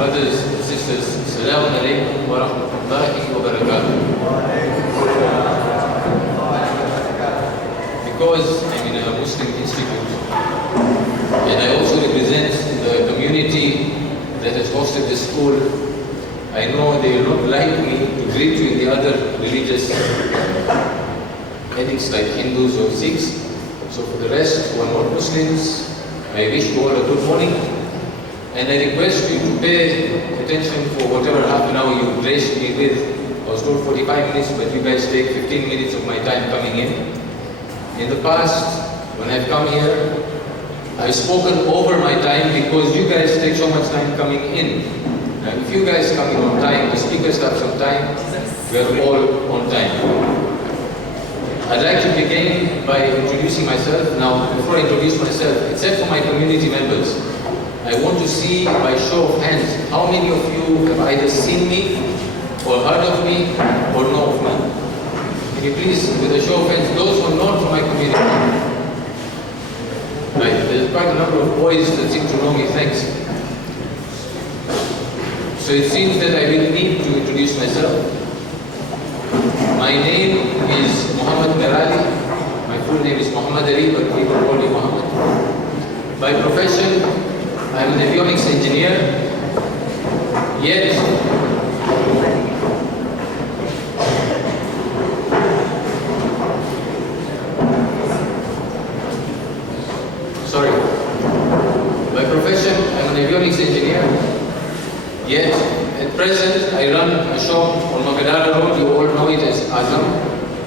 brothers and sisters, Assalamu alaikum wa rahmatullahi wa barakatuh. Because I'm in a Muslim institute and I also represent the community that has hosted this school, I know they will not like me to greet you in the other religious ethics like Hindus or Sikhs. So for the rest who are not Muslims, I wish you all a good morning. And I request you to pay attention for whatever half an hour you graced me with. I was told 45 minutes, but you guys take 15 minutes of my time coming in. In the past, when I've come here, I've spoken over my time because you guys take so much time coming in. And if you guys come in on time, the speakers have some time, we are all on time. I'd like to begin by introducing myself. Now, before I introduce myself, except for my community members, I want to see by show of hands, how many of you have either seen me, or heard of me, or know of me? Can you please, with a show of hands, those who are not from my community? Right, there's quite a number of boys that seem to know me, thanks. So it seems that I will need to introduce myself. My name is Muhammad Merali. My full name is Muhammad Ali, but people call me Muhammad. By profession, I'm an avionics engineer, yet yet at present I run a shop on Magadara Road. You all know it as Azam,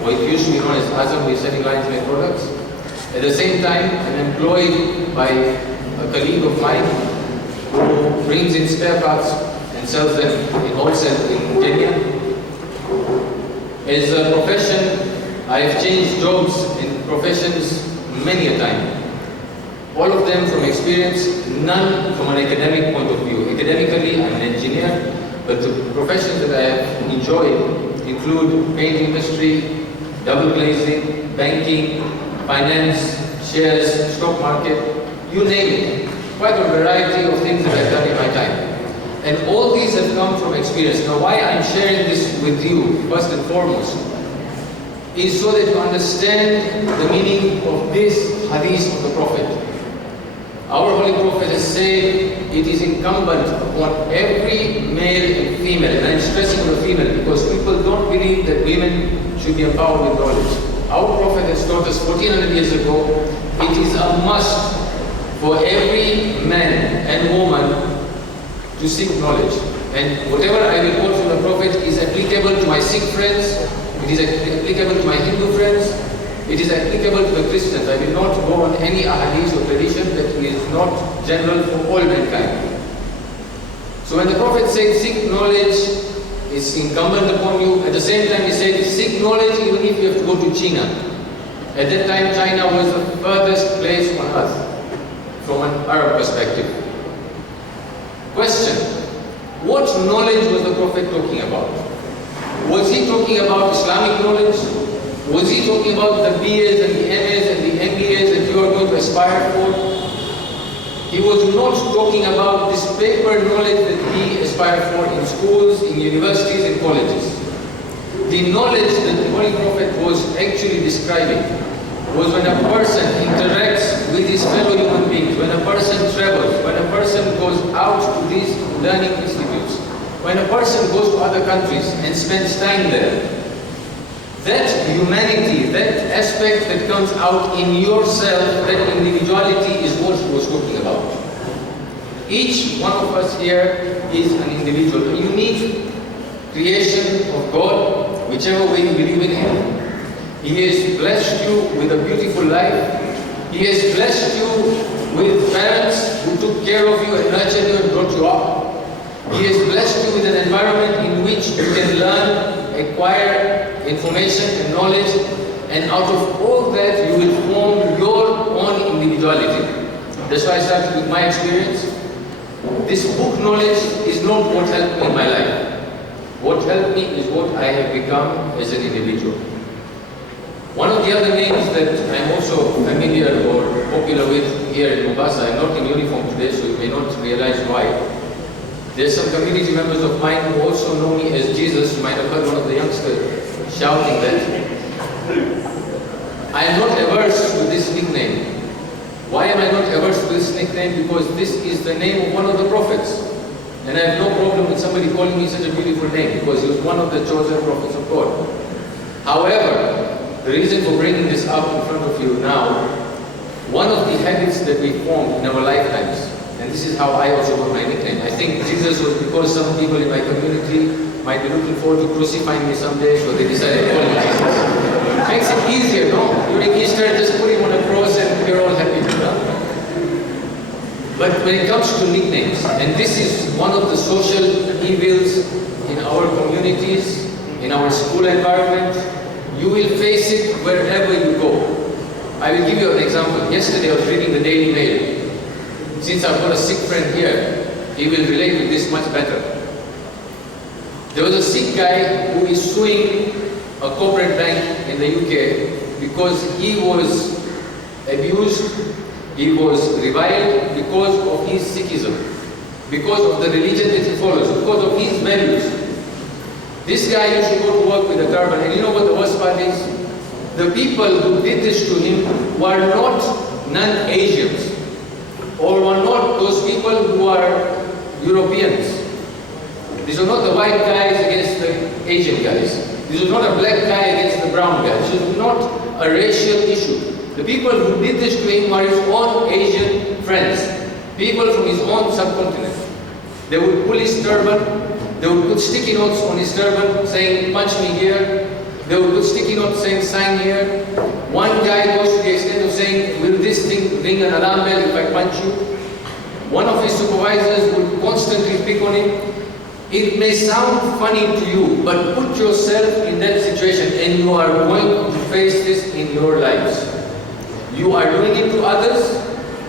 or it used to be known as Azam. We're selling lines made products. At the same time, I'm employed by a colleague of mine who brings in spare parts and sells them in wholesale in Kenya. As a profession, I've changed jobs in professions many a time. All of them from experience, none from an academic point of view. Academically, I'm an engineer, but the professions that I have enjoyed include paint industry, double glazing, banking, finance, shares, stock market, you name it. Quite a variety of things that I've done in my time. And all these have come from experience. Now, why I'm sharing this with you, first and foremost, is so that you understand the meaning of this hadith of the Prophet. Our Holy Prophet has said it is incumbent upon every male and female, and I'm stressing on the female because people don't believe that women should be empowered with knowledge. Our Prophet has taught us 1400 years ago, it is a must for every man and woman to seek knowledge. And whatever I report from the Prophet is applicable to my Sikh friends, it is applicable to my Hindu friends, it is applicable to the Christians. I will not go on any ahadith or tradition that is not general for all mankind. So when the Prophet said seek knowledge is incumbent upon you, at the same time he said seek knowledge even if you have to go to China. At that time China was the furthest place on earth from an Arab perspective. Question: what knowledge was the Prophet talking about? Was he talking about Islamic knowledge? Was he talking about the BAs and the MAs and the MBAs that you are going to aspire for? He was not talking about this paper knowledge that we aspire for in schools, in universities, and colleges. The knowledge that the Holy Prophet was actually describing was when a person interacts with his fellow human beings, when a person travels, when a person goes out to these learning institutes, when a person goes to other countries and spends time there. That humanity, that aspect that comes out in yourself, that individuality is what he was talking about. Each one of us here is an individual, a unique creation of God, whichever way you believe in Him. He has blessed you with a beautiful life. He has blessed you with parents who took care of you and nurtured you and brought you up. He has blessed you with an environment in which you can learn, acquire information and knowledge, and out of all that you will form your own individuality. That's why I started with my experience. This book knowledge is not what helped me in my life. What helped me is what I have become as an individual. One of the other names that I'm also familiar or popular with here in Mombasa, I'm not in uniform today so you may not realize why. There's some community members of mine who also know me as Jesus. You might have heard one of the youngsters shouting that. I am not averse to this nickname. Why am I not averse to this nickname? Because this is the name of one of the prophets. And I have no problem with somebody calling me such a beautiful name, because he was one of the chosen prophets of God. However, the reason for bringing this up in front of you now, one of the habits that we form in our lifetimes, and this is how I also got my nickname. I think Jesus was because some people in my community might be looking forward to crucifying me someday, so they decided to call me Jesus. Makes it easier, no? During Easter, just put him on a cross and we're all happy. But when it comes to nicknames, and this is one of the social evils in our communities, in our school environment, you will face it wherever you go. I will give you an example. Yesterday I was reading the Daily Mail. Since I've got a sick friend here, he will relate with this much better. There was a sick guy who is suing a corporate bank in the UK because he was abused, he was reviled because of his Sikhism, because of the religion that he follows, because of his values. This guy used to go to work with a turban, and you know what the worst part is? The people who did this to him were not non-Asians, or were not those people who are Europeans. These are not the white guys against the Asian guys. This is not a black guy against the brown guy. This is not a racial issue. The people who did this to him were his own Asian friends, people from his own subcontinent. They would pull his turban, they would put sticky notes on his turban saying, punch me here. They would put sticky notes saying, sign here. One guy goes to the extent of saying, will this thing ring an alarm bell if I punch you? One of his supervisors would constantly pick on him. It may sound funny to you, but put yourself in that situation and you are going to face this in your lives. You are doing it to others,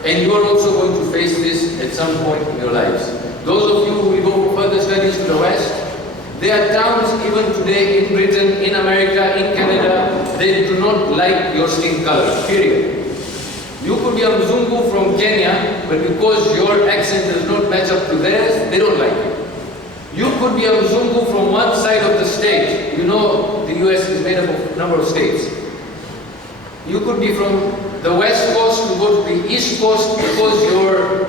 and you are also going to face this at some point in your lives. Those of you who will go for further studies to the West, there are towns even today in Britain, in America, in Canada, they do not like your skin color, period. You could be a Mzungu from Kenya, but because your accent does not match up to theirs, they don't like you. You could be a Mzungu from one side of the state. You know the US is made up of a number of states. You could be from the West Coast to go to the East Coast because your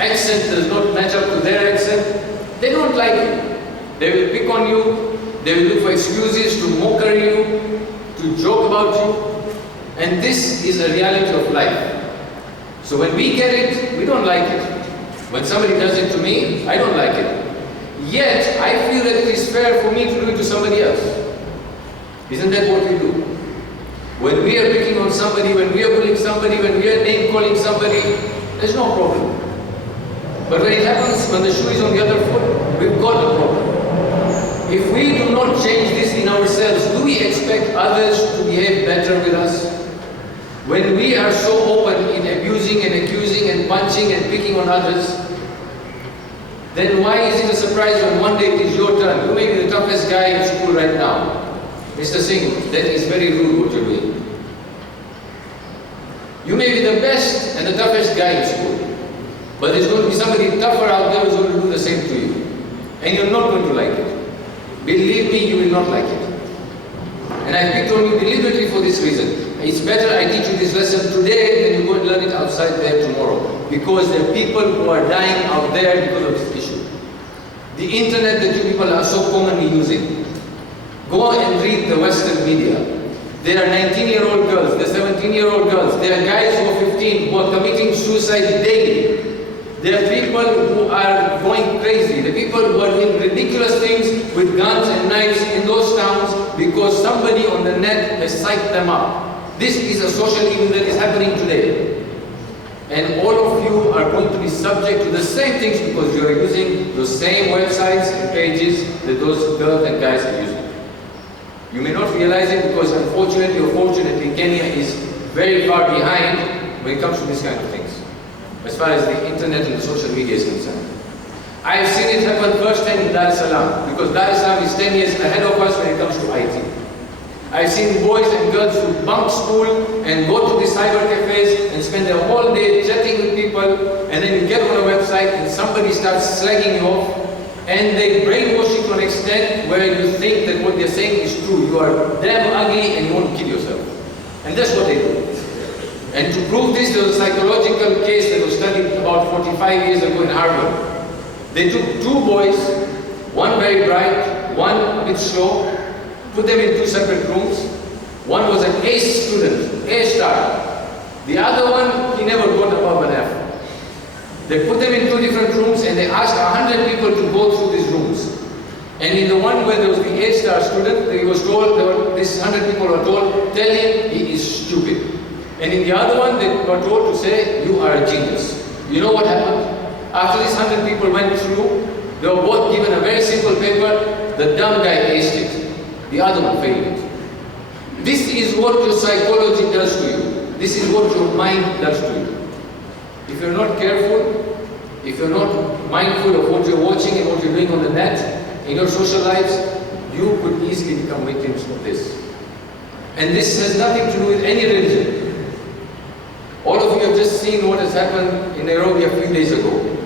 accent does not match up to their accent. They don't like you. They will pick on you. They will look for excuses to mockery you, to joke about you. And this is a reality of life. So when we get it, we don't like it. When somebody does it to me, I don't like it. Yet, I feel that it is fair for me to do it to somebody else. Isn't that what we do? When we are picking on somebody, when we are bullying somebody, when we are name-calling somebody, there's no problem. But when it happens, when the shoe is on the other foot, we've got a problem. If we do not change this in ourselves, do we expect others to behave better with us? When we are so open in abusing and accusing and punching and picking on others, then why is it a surprise when one day it is your turn? You may be the toughest guy in school right now. Mr. Singh, that is very rude what you're doing. You may be the best and the toughest guy in school, but there's going to be somebody tougher out there who's going to do the same to you. And you're not going to like it. Believe me, you will not like it. And I picked on you deliberately for this reason. It's better I teach you this lesson today than you go and learn it outside there tomorrow. Because there are people who are dying out there because of this issue. The internet that you people are so commonly using. Go and read the Western media. There are 19-year-old girls, there are 17-year-old girls, there are guys who are 15 who are committing suicide daily. There are people who are going crazy. There are people who are doing ridiculous things with guns and knives in those towns because somebody on the net has psyched them up. This is a social evil that is happening today. And all of you are going to be subject to the same things because you are using those same websites and pages that those girls and guys are using. You may not realize it because unfortunately or fortunately Kenya is very far behind when it comes to these kind of things. As far as the internet and the social media is concerned. I have seen it happen firsthand in Dar es Salaam because Dar es Salaam is 10 years ahead of us when it comes to IT. I've seen boys and girls who bunk school and go to the cyber cafes and spend their whole day chatting with people, and then you get on a website and somebody starts slagging you off, and they brainwash you to an extent where you think that what they're saying is true. You are damn ugly and you want to kill yourself. And that's what they do. And to prove this, there was a psychological case that was studied about 45 years ago in Harvard. They took two boys, one very bright, one a bit slow, put them in two separate rooms. One was an ace student, A-star. The other one, he never got above an F. They put them in two different rooms and they asked 100 people to go through these rooms. And in the one where there was the A-star student, he was told, these 100 people were told, tell him he is stupid. And in the other one, they were told to say, you are a genius. You know what happened? After these 100 people went through, they were both given a very simple paper. The dumb guy aced it. The other one failed it. This is what your psychology does to you. This is what your mind does to you. If you're not careful, if you're not mindful of what you're watching and what you're doing on the net, in your social lives, you could easily become victims of this. And this has nothing to do with any religion. All of you have just seen what has happened in Nairobi a few days ago.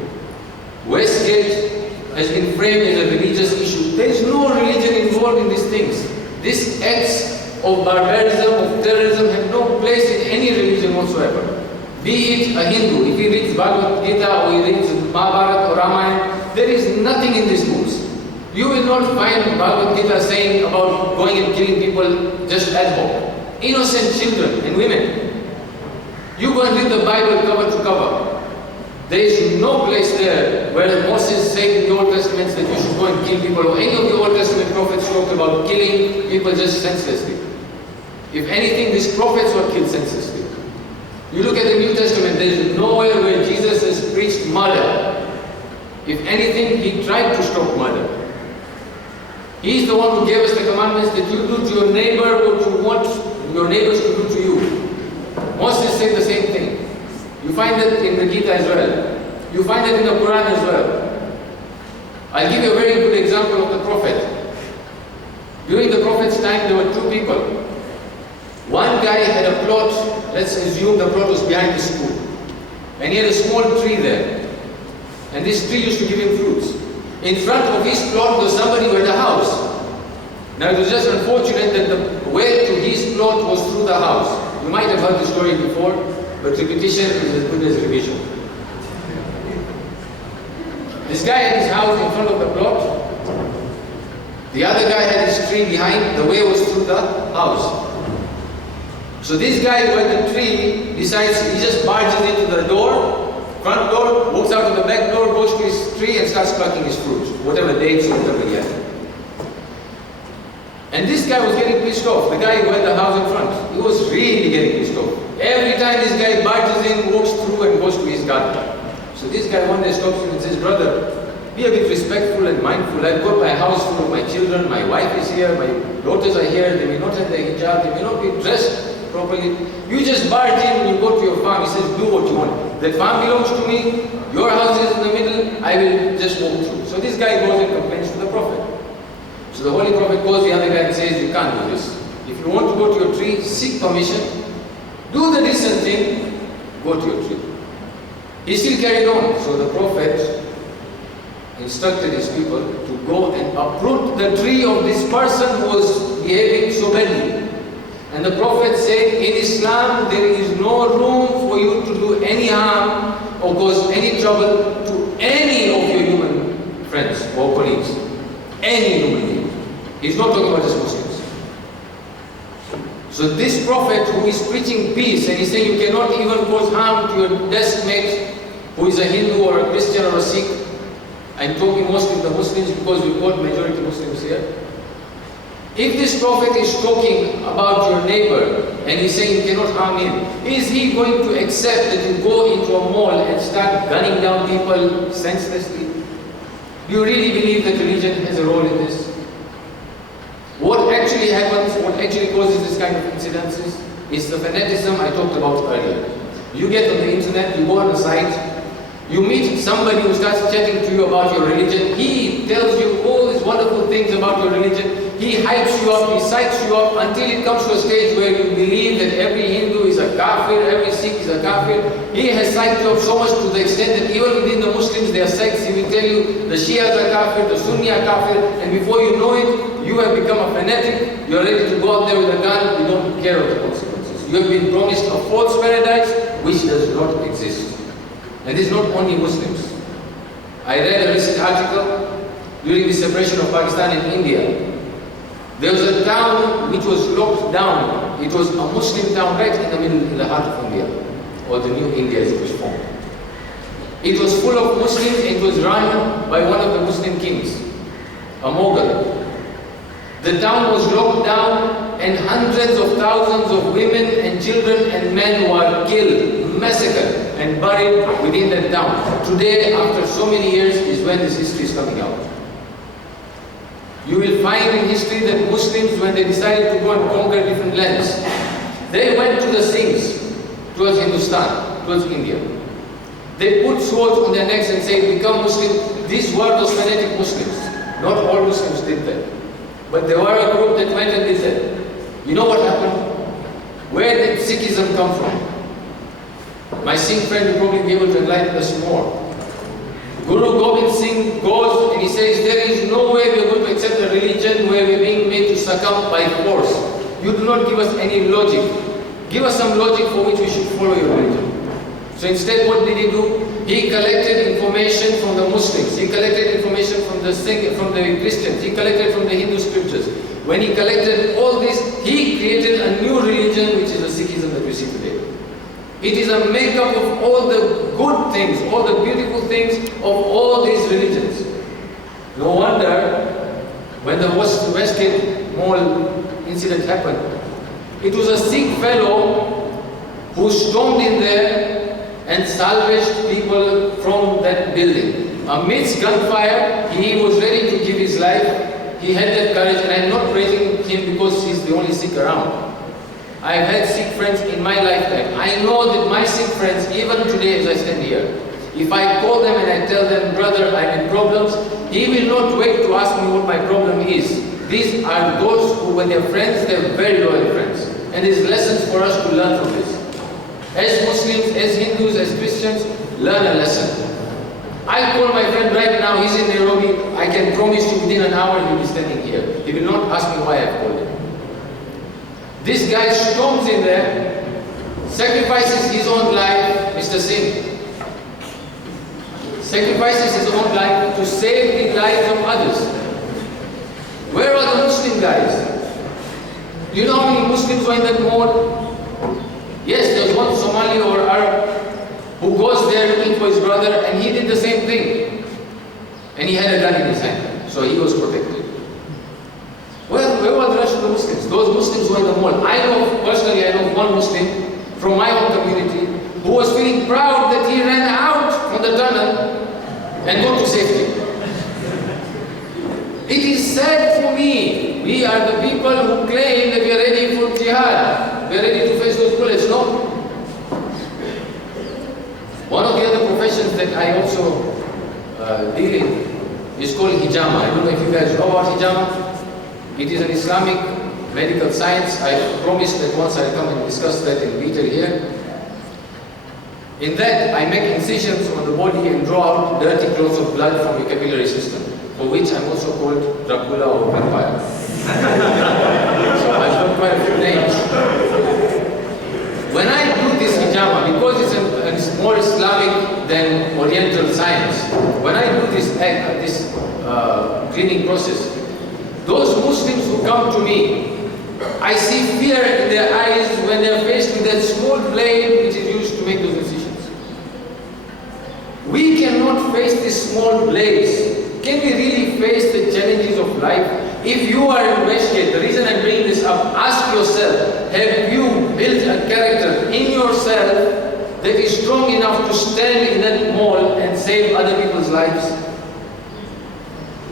Westgate has been framed as a religious issue. There is no religion involved in these things. These acts of barbarism, of terrorism have no place in any religion whatsoever. Be it a Hindu, if he reads Bhagavad Gita or he reads Mahabharata or Ramayana, there is nothing in these books. You will not find Bhagavad Gita saying about going and killing people just ad hoc. Innocent children and women. You go and read the Bible cover to cover. There is no place there where Moses said in the Old Testament that you should go and kill people, or any of the Old Testament prophets talk about killing people just senselessly. If anything, these prophets were killed senselessly. You look at the New Testament, there is nowhere where Jesus has preached murder. If anything, he tried to stop murder. He is the one who gave us the commandments that you do to your neighbor what you want your neighbors to do to you. Moses said the same thing. You find it in the Gita as well. You find it in the Quran as well. I'll give you a very good example of the Prophet. During the Prophet's time, there were two people. One guy had a plot, let's assume the plot was behind the school. And he had a small tree there. And this tree used to give him fruits. In front of his plot was somebody who had a house. Now it was just unfortunate that the way to his plot was through the house. You might have heard the story before, but repetition is as good as revision. This guy had his house in front of the plot. The other guy had his tree behind. The way was through the house. So this guy who had the tree decides he just barges into the door, front door, walks out to the back door, goes to his tree and starts plucking his fruit, whatever dates or whatever he had. And this guy was getting pissed off, the guy who had the house in front. He was really getting pissed off. Every time this guy barges in, walks through and goes to his garden. So this guy one day stops him and says, brother, be a bit respectful and mindful. I've got my house full of my children, my wife is here, my daughters are here, they may not have their hijab, they may not be dressed properly. You just barge in and you go to your farm. He says, do what you want. That farm belongs to me, your house is in the middle, I will just walk through. So this guy goes and complains to the Prophet. So the Holy Prophet calls the other guy and says, you can't do this. If you want to go to your tree, seek permission, do the decent thing, go to your tree. He still carried on. So the Prophet instructed his people to go and uproot the tree of this person who was behaving so badly. And the Prophet said, in Islam, there is no room for you to do any harm or cause any trouble to any of your human friends or colleagues. Any human being. He's not talking about just Muslims. So this Prophet who is preaching peace, and he's saying you cannot even cause harm to your desk mate who is a Hindu or a Christian or a Sikh. I'm talking mostly the Muslims because we've got majority Muslims here. If this Prophet is talking about your neighbor and he's saying you cannot harm him, is he going to accept that you go into a mall and start gunning down people senselessly? Do you really believe that religion has a role in this? What actually happens, what actually causes this kind of incidences is the fanaticism I talked about earlier. You get on the internet, you go on a site, you meet somebody who starts chatting to you about your religion, he tells you, oh, it's one wonderful things about your religion. He hypes you up, he psychs you up until it comes to a stage where you believe that every Hindu is a kafir, every Sikh is a kafir. He has psyched you up so much to the extent that even within the Muslims, there are sects. He will tell you the Shias are kafir, the Sunni are kafir, and before you know it, you have become a fanatic. You are ready to go out there with a gun. You don't care of the consequences. You have been promised a false paradise which does not exist. And this is not only Muslims. I read a recent article during the separation of Pakistan and India. There was a town which was locked down. It was a Muslim town right in the middle, in the heart of India, or the new India as it was formed. It was full of Muslims. It was run by one of the Muslim kings, a Mughal. The town was locked down and hundreds of thousands of women and children and men were killed, massacred and buried within that town. Today, after so many years, is when this history is coming out. You will find in history that Muslims, when they decided to go and conquer different lands, they went to the Singhs, towards Hindustan, towards India. They put swords on their necks and said, become Muslim. These were those fanatic Muslims. Not all Muslims did that. But there were a group that went and did that. You know what happened? Where did Sikhism come from? My Sikh friend will probably be able to enlighten us more. Guru Gobind Singh goes and he says, there is no way we are going to accept a religion where we are being made to succumb by force. You do not give us any logic. Give us some logic for which we should follow your religion. So instead, what did he do? He collected information from the Muslims. He collected information from the Christians. He collected from the Hindu scriptures. When he collected all this, he created a new religion, which is the Sikhism that we see today. It is a makeup of all the good things, all the beautiful things of all these religions. No wonder when the Westgate Mall incident happened, it was a Sikh fellow who stormed in there and salvaged people from that building. Amidst gunfire, he was ready to give his life. He had that courage, and I'm not praising him because he's the only Sikh around. I've had Sikh friends in my lifetime. I know that my Sikh friends, even today as I stand here, if I call them and I tell them, brother, I'm in problems, he will not wait to ask me what my problem is. These are those who, when they're friends, they're very loyal friends. And there's lessons for us to learn from this. As Muslims, as Hindus, as Christians, learn a lesson. I call my friend right now, he's in Nairobi. I can promise you within an hour he'll be standing here. He will not ask me why I've called him. This guy storms in there, sacrifices his own life, Mr. Singh. Sacrifices his own life to save the lives of others. Where are the Muslim guys? Do you know how many Muslims were in that mall? Yes, there's one Somali or Arab who goes there looking for his brother, and he did the same thing. And he had a gun in his hand, so he was protected. Where were the rest of the Muslims? Those Muslims who were in the mall. Personally, I know one Muslim from my own community who was feeling proud that he ran out from the tunnel and got to safety. It is sad for me. We are the people who claim that we are ready for jihad. We are ready to face those bullets. No. One of the other professions that I also deal in is called hijama. I don't know if you guys know about hijama. It is an Islamic medical science. I promised that once I come and discuss that in detail here. In that, I make incisions on the body and draw out dirty clots of blood from your capillary system, for which I'm also called Dracula or vampire. So I've got quite a few names. When I do this hijama, because it's more Islamic than Oriental science, when I do this cleaning process, those Muslims who come to me, I see fear in their eyes when they are faced with that small blade which is used to make those incisions. We cannot face these small blades. Can we really face the challenges of life? If you are in Westgate, the reason I'm bringing this up, ask yourself, have you built a character in yourself that is strong enough to stand in that mall and save other people's lives?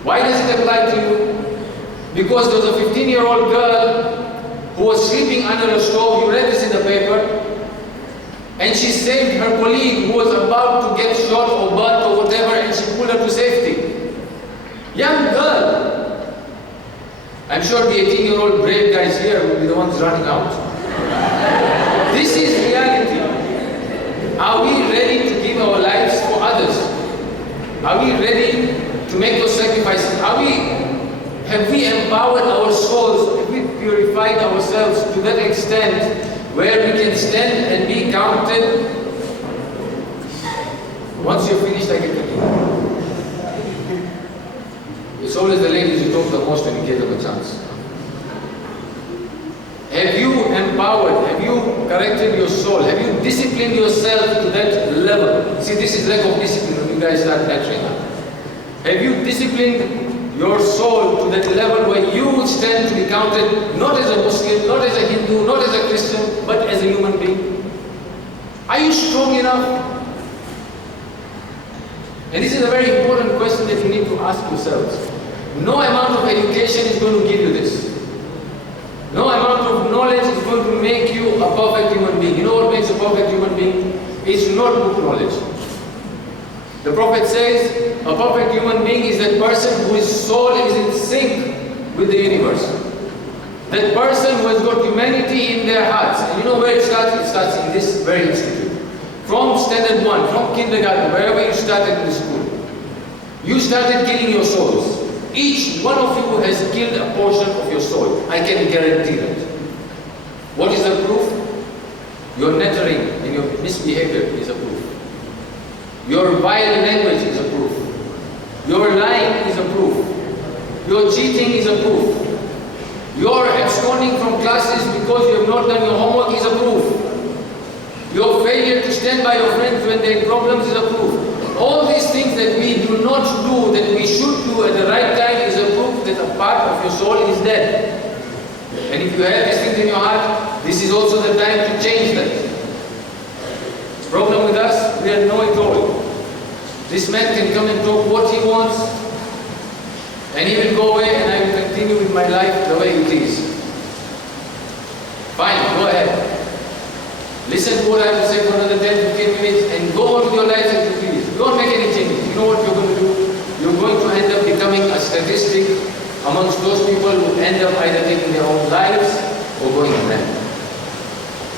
Why does it apply to you? Because there was a 15-year-old girl who was sleeping under a stove. You read this in the paper. And she saved her colleague who was about to get shot or burnt or whatever, and she pulled her to safety. Young girl. I'm sure the 18-year-old brave guys here will be the ones running out. This is reality. Are we ready to give our lives for others? Are we ready to make those sacrifices? Have we empowered our souls? Have we purified ourselves to that extent where we can stand and be counted? Once you're finished, I can continue. It's always the ladies who talk the most when you give them a chance. Have you empowered? Have you corrected your soul? Have you disciplined yourself to that level? See, this is lack of discipline when you guys start lecturing now. Have you disciplined your soul to that level where you would stand to be counted not as a Muslim, not as a Hindu, not as a Christian, but as a human being? Are you strong enough? And this is a very important question that you need to ask yourselves. No amount of education is going to give you this. No amount of knowledge is going to make you a perfect human being. You know what makes a perfect human being? It's not book knowledge. The Prophet says, a perfect human being is that person whose soul is in sync with the universe. That person who has got humanity in their hearts. And you know where it starts? It starts in this very institute. From standard 1, from kindergarten, wherever you started in the school. You started killing your souls. Each one of you has killed a portion of your soul. I can guarantee that. What is the proof? Your nattering and your misbehavior is a proof. Your vile language is a proof. Your lying is a proof. Your cheating is a proof. Your absconding from classes because you have not done your homework is a proof. Your failure to stand by your friends when they have problems is a proof. All these things that we do not do, that we should do at the right time, is a proof that a part of your soul is dead. And if you have these things in your heart, this is also the time to change that. The problem with us, we are know-it-all. This man can come and talk what he wants, and he will go away, and I will continue with my life the way it is. Fine, go ahead. Listen to what I have to say for another 10-15 minutes and go on with your life as you please. Don't make any changes. You know what you're going to do? You're going to end up becoming a statistic amongst those people who end up either taking their own lives or going mad.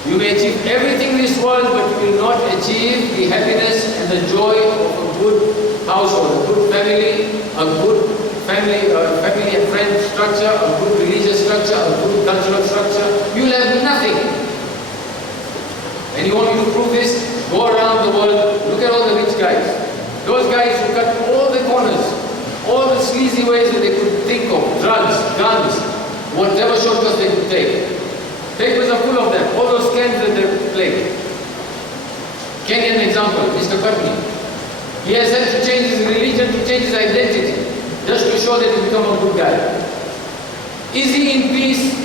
You may achieve everything in this world, but you will not achieve the happiness and the joy of a good household, a good family and friend structure, a good religious structure, a good cultural structure. You will have nothing. And you want me to prove this? Go around the world, look at all the rich guys. Those guys who cut all the corners, all the sleazy ways that they could think of, drugs, guns, whatever shortcuts they could take. Papers are full of them, all those scams that they play. Kenyan example, Mr. Putney. He has had to change his religion, to change his identity, just to show that he's become a good guy. Is he in peace?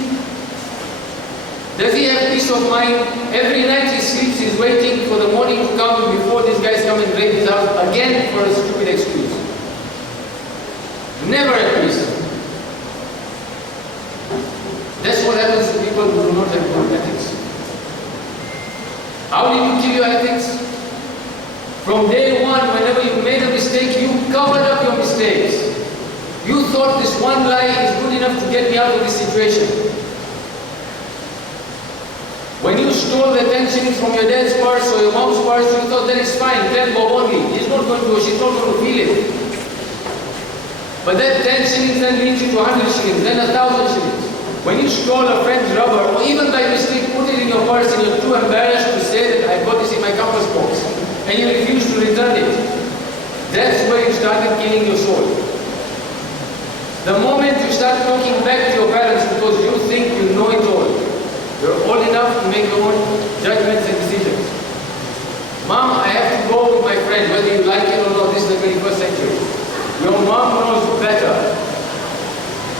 Does he have peace of mind? Every night he sleeps, he's waiting for the morning to come before these guys come and raid his house again for a stupid excuse. Never at peace. That's what happens to people who do not have good ethics. How did you kill your ethics? From day one, whenever you made a mistake, you covered up your mistakes. You thought this one lie is good enough to get me out of this situation. When you stole the attention from your dad's purse or your mom's purse, you thought that is fine, 10 bob only. He's not going to, she's not going to feel it. But that 10 shillings then leads you to 100 shillings, then 1,000 shillings. When you stole a friend's rubber, or even by mistake put it in your purse and you're too embarrassed to say that I got this in my campus box, and you refuse to return it, that's where you started killing your soul. The moment you start talking back to your parents because you think you know it all, you're old enough to make your own judgments and decisions. Mom, I have to go with my friend, whether you like it or not. This is the 21st century. Your mom knows better.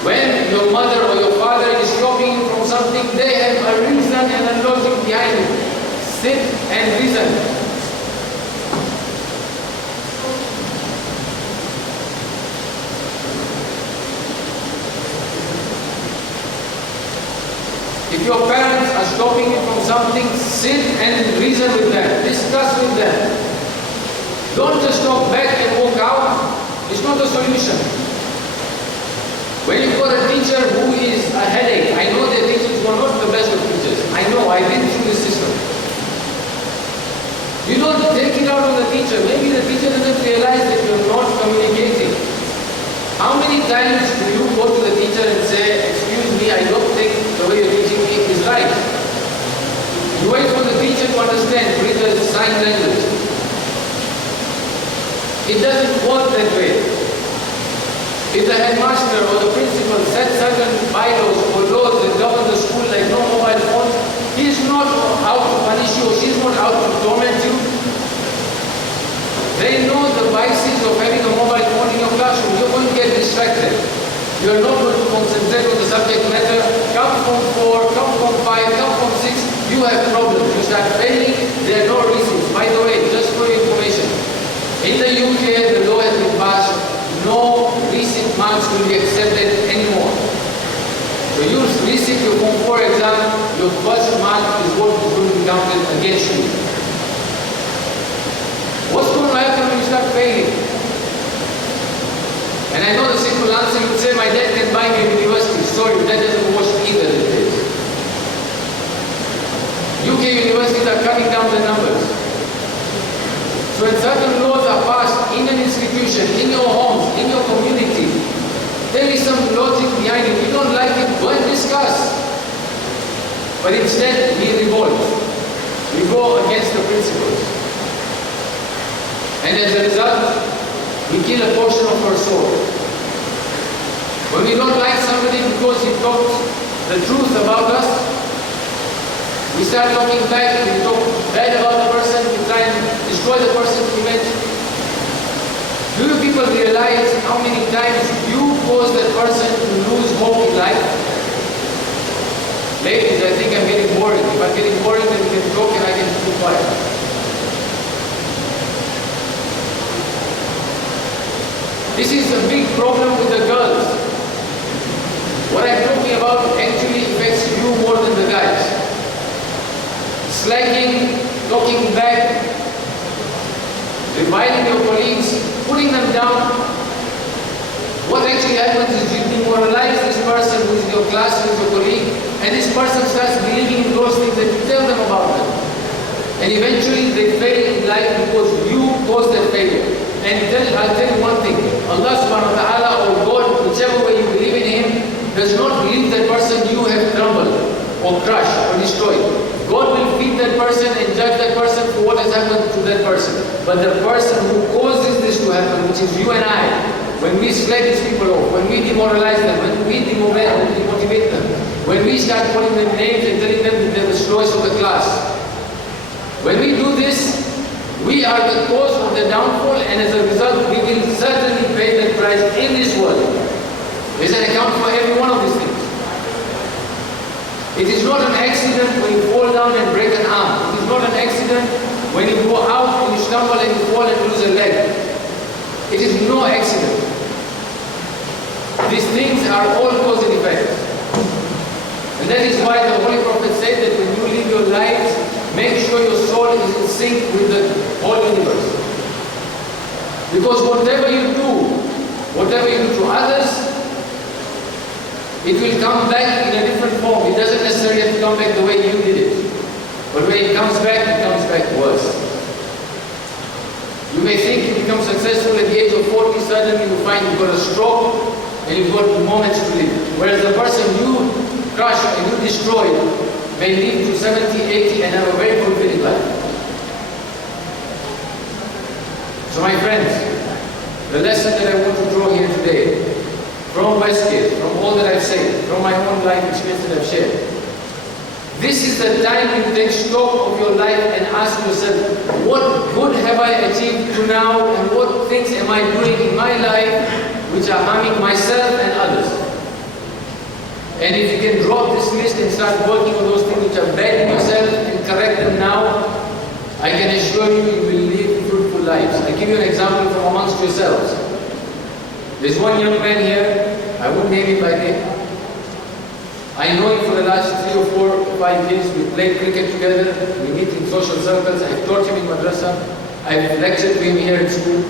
When your mother or your father is stopping you from something, they have a reason and a logic behind it. Sit and reason. If your parents are stopping you from something, sit and reason with them, discuss with them. Don't just talk back and walk out. It's not a solution. When you've got a teacher teacher who is a headache. I know the teachers who are not the best of teachers. I know, I've been through this system. You don't take it out on the teacher. Maybe the teacher doesn't realize that you're not communicating. How many times do you go to the teacher and say, excuse me, I don't think the way you're teaching me is right? You wait for the teacher to understand, read the sign language. It doesn't work that way. If the headmaster or the principal set certain bylaws or laws that govern the school like no mobile phones, he is not out to punish you or she is not out to torment you. They know the vices of having a mobile phone in your classroom. You're going to get distracted. You're not going to concentrate on the subject matter. Come from 4, come from 5, come from 6, you have problems. You start failing, there are no reasons. By the way, just for your information, in the UK, the law has been passed. No recent marks will be accepted anymore. So you resit your Form 4 exam, your first mark is what is going to be counted against you. What's going to happen when you start failing? And I know the simple answer, you would say, my dad can buy me a university. Sorry, that doesn't wash either these days. UK universities are cutting down the numbers. So when certain laws are passed in an institution, in your homes, in your community, there is some logic behind it. You don't like it, go and discuss. But instead, we revolt. We go against the principles. And as a result, we kill a portion of our soul. When we don't like somebody because he talked the truth about us, we start talking back, we talk bad about the person, we try and destroy the person's image. Do you people realize how many times you cause that person to lose hope in life? Ladies, I think I'm getting boring. If I'm getting boring, then you can talk and I can keep quiet. This is a big problem with the girls. What I'm talking about actually affects you more than the guys. Slacking, talking back, reviling your colleagues, putting them down. What actually happens is you demoralize this person who is in your class, who is your colleague, and this person starts believing in those things that you tell them about them. And eventually they fail in life because you caused their failure. And I'll tell you one thing, Allah subhanahu wa ta'ala or God, whichever way you believe in Him, does not believe that person you have crumbled or crushed or destroyed. God will feed that person and judge that person for what has happened to that person. But the person who causes this to happen, which is you and I, when we slag these people off, when we demoralize them, when we demotivate them, when we start calling them names and telling them that they're the slowest of the class, when we do this, we are the cause of the downfall, and as a result, we will certainly pay that price in this world. There's an account for every one of these things. It is not an accident when you fall down and break an arm. It is not an accident when you go out and you stumble and you fall and lose a leg. It is no accident. These things are all cause and effect. And that is why the Holy Prophet said that when you live your lives, make sure your soul is in sync with the whole universe. Because whatever you do to others, it will come back in a different form. It doesn't necessarily have to come back the way you did it. But when it comes back worse. You may think you become successful at the age of 40, suddenly you find you've got a stroke and you've got moments to live. Whereas the person you crush and you destroy may live to 70, 80 and have a very fulfilling life. So my friends, the lesson that I want to draw here today, from Westgate, from all that I've said, from my own life experience that I've shared, this is the time you take stock of your life and ask yourself, what good have I achieved to now and what things am I doing in my life which are harming myself and others? And if you can drop this list and start working on those things which are bad in yourself and correct them now, I can assure you, you will live fruitful lives. I'll give you an example from amongst yourselves. There's one young man here, I won't name him by name. I know him for the last 3 or 4 or 5 years. We played cricket together, we meet in social circles, I've taught him in madrasa, I've lectured to him here at school.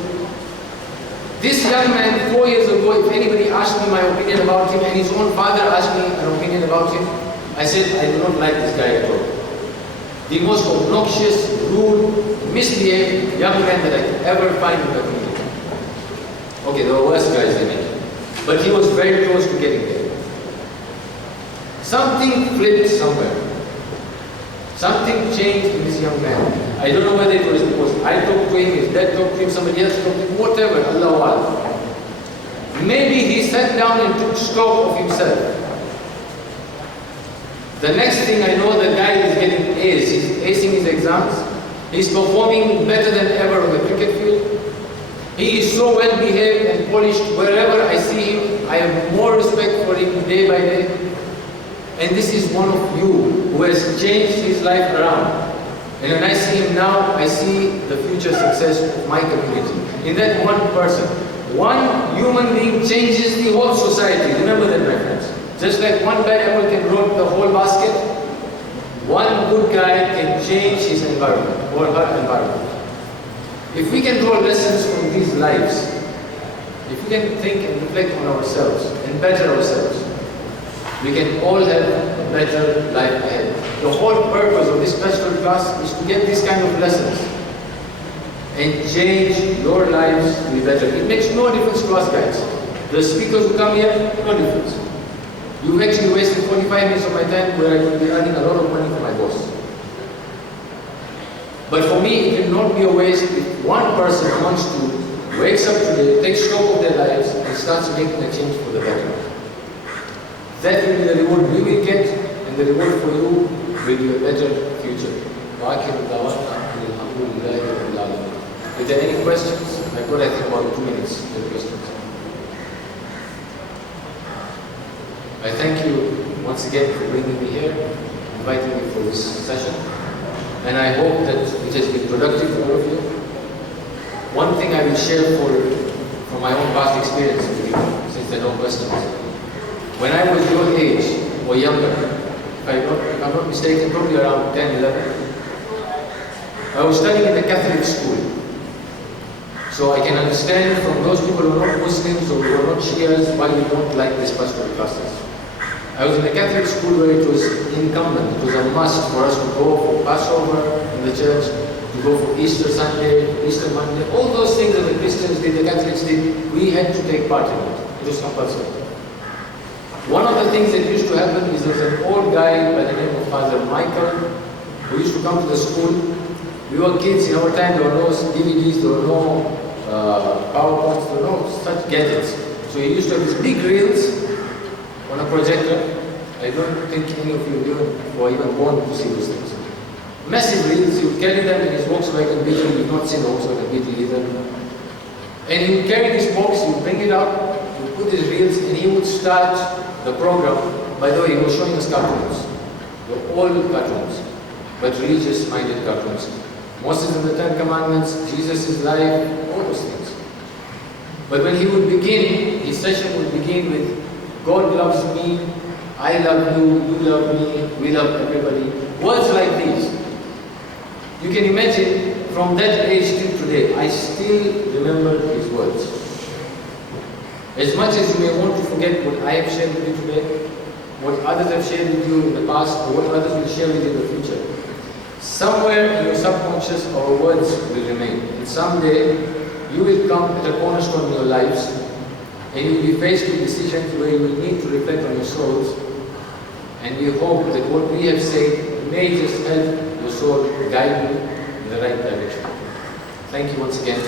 This young man, 4 years ago, if anybody asked me my opinion about him, and his own father asked me an opinion about him, I said, I do not like this guy at all. The most obnoxious, rude, misbehaved young man that I could ever find in the community. Okay, there were worse guys than him. But he was very close to getting there. Something flipped somewhere. Something changed in this young man. I don't know whether it was because I talked to him, his dad talked to him, somebody else talked to him, whatever, Allahu Akbar. Maybe he sat down and took stock of himself. The next thing I know, the guy is getting A's. He's acing his exams. He's performing better than ever on the cricket field. He is so well behaved and polished. Wherever I see him, I have more respect for him day by day. And this is one of you who has changed his life around. And when I see him now, I see the future success of my community. In that one person, one human being changes the whole society. Remember that, my friends. Just like one bad apple can ruin the whole basket, one good guy can change his environment or her environment. If we can draw lessons from these lives, if we can think and reflect on ourselves and better ourselves, we can all have a better life ahead. The whole purpose of this pastoral class is to get these kind of lessons and change your lives to be better. It makes no difference to us guys. The speakers who come here, no difference. You've actually wasted 45 minutes of my time where I could be earning a lot of money for my boss. But for me, it will not be a waste if one person wants to wakes up today, takes stock of their lives and starts making a change for the better. That will be the reward we will get, and the reward for you will be a better future. If there are any questions, I've got I think about 2 minutes for questions. I thank you once again for bringing me here, inviting me for this session, and I hope that it has been productive for all of you. One thing I will share from my own past experience with you, since there are no questions. When I was your age or younger, if I'm not mistaken, probably around 10, 11, I was studying in a Catholic school. So I can understand from those people who are not Muslims or who are not Shias why you don't like this pastoral classes. I was in a Catholic school where it was incumbent, it was a must for us to go for Passover in the church, to go for Easter Sunday, Easter Monday, all those things that the Christians did, the Catholics did, we had to take part in it. It was compulsory. One of the things that used to happen is there was an old guy by the name of Father Michael who used to come to the school. We were kids, in our time there were no DVDs, there were no PowerPoints, there were no such gadgets. So he used to have these big reels on a projector. I don't think any of you were even born to see those things. Massive reels, he would carry them in his Volkswagen Beetle. He did not see the Volkswagen Beetle either. And he would carry this box, he would bring it up, he would put his reels, and he would start the program. By the way, he was showing us cartoons. They were all cartoons, but religious-minded cartoons. Moses and the Ten Commandments, Jesus' life, all those things. But when he would begin, his session would begin with, God loves me, I love you, you love me, we love everybody. Words like these. You can imagine, from that age till today, I still remember his words. As much as you may want to forget what I have shared with you today, what others have shared with you in the past, or what others will share with you in the future, somewhere in your subconscious our words will remain. And someday you will come at a cornerstone in your lives and you will be faced with decisions where you will need to reflect on your souls. And we hope that what we have said may just help your soul guide you in the right direction. Thank you once again.